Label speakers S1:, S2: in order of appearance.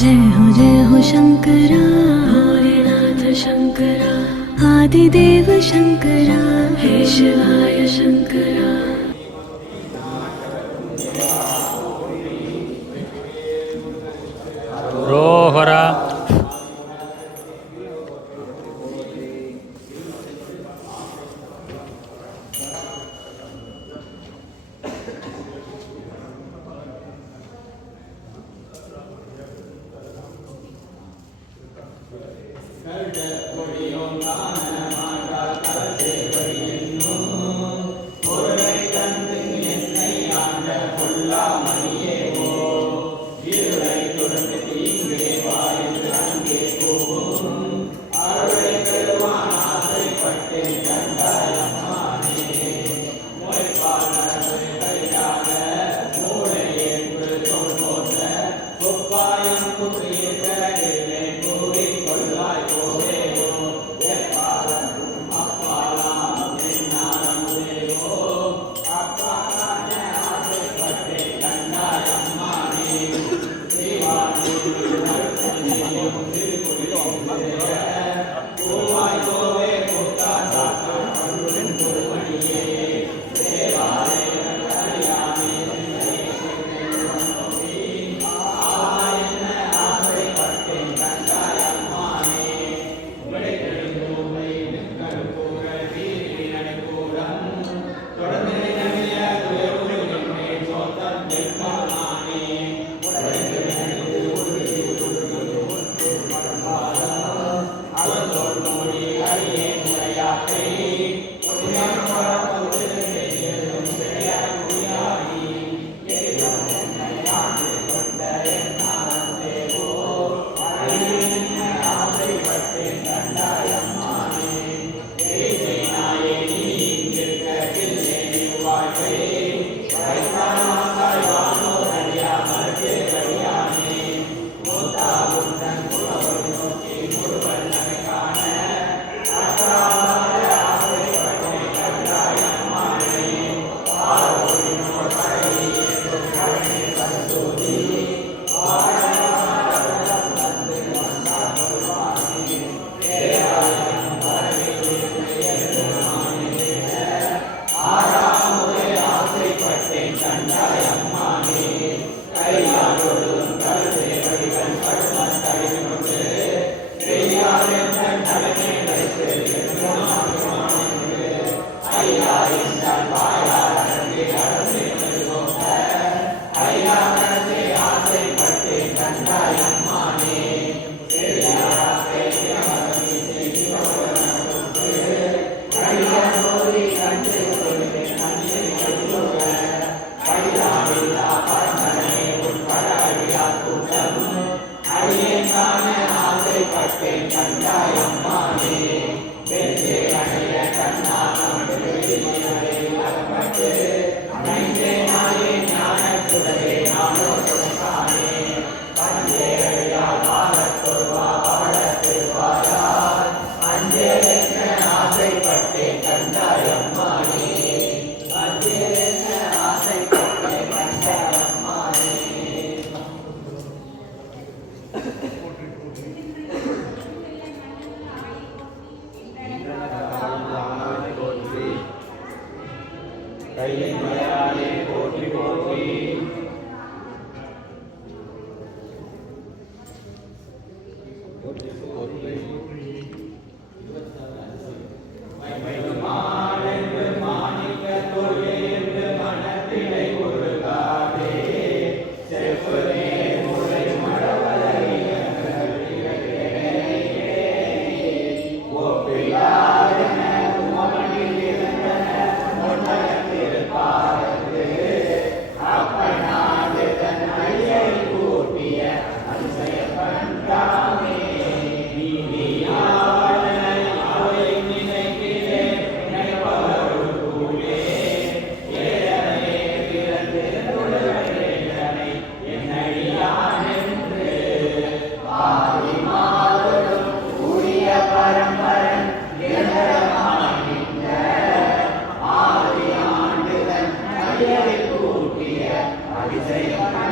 S1: जय हो जय हो शङ्करा
S2: शङ्करा
S1: आदिदेव शङ्करा
S2: हे शिवाय शङ्करा
S3: Why?
S4: கையிலையாலே போற்றி போற்றி.
S5: day.